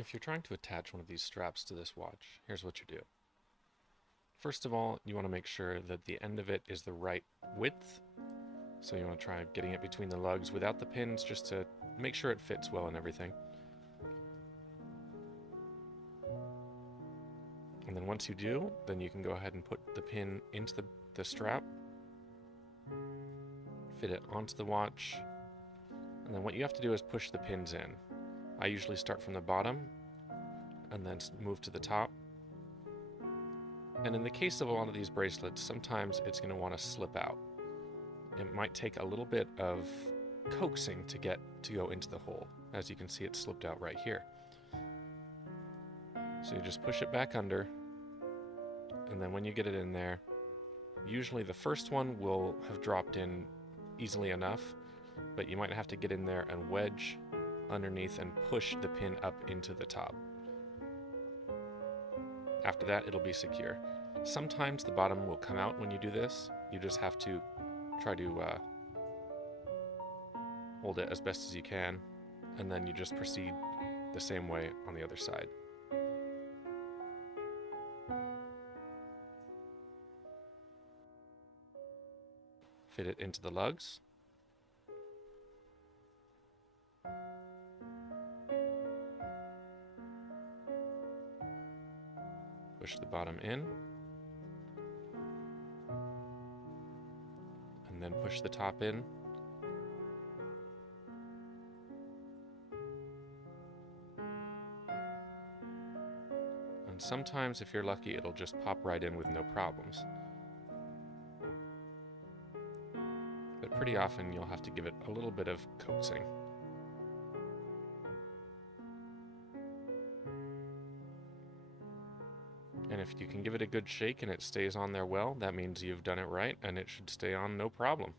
If you're trying to attach one of these straps to this watch, here's what you do. First of all, you want to make sure that the end of it is the right width. So you want to try getting it between the lugs without the pins, just to make sure it fits well and everything. And then once you do, then you can go ahead and put the pin into the strap, fit it onto the watch, and then what you have to do is push the pins in. I usually start from the bottom and then move to the top. And in the case of a lot of these bracelets, sometimes it's going to want to slip out. It might take a little bit of coaxing to get to go into the hole. As you can see, it slipped out right here. So you just push it back under, and then when you get it in there, usually the first one will have dropped in easily enough, but you might have to get in there and wedge underneath and push the pin up into the top. After that, it'll be secure. Sometimes the bottom will come out when you do this. You just have to try to hold it as best as you can, and then you just proceed the same way on the other side. Fit it into the lugs. Push the bottom in, and then push the top in. And sometimes, if you're lucky, it'll just pop right in with no problems. But pretty often you'll have to give it a little bit of coaxing. And if you can give it a good shake and it stays on there well, that means you've done it right and it should stay on no problem.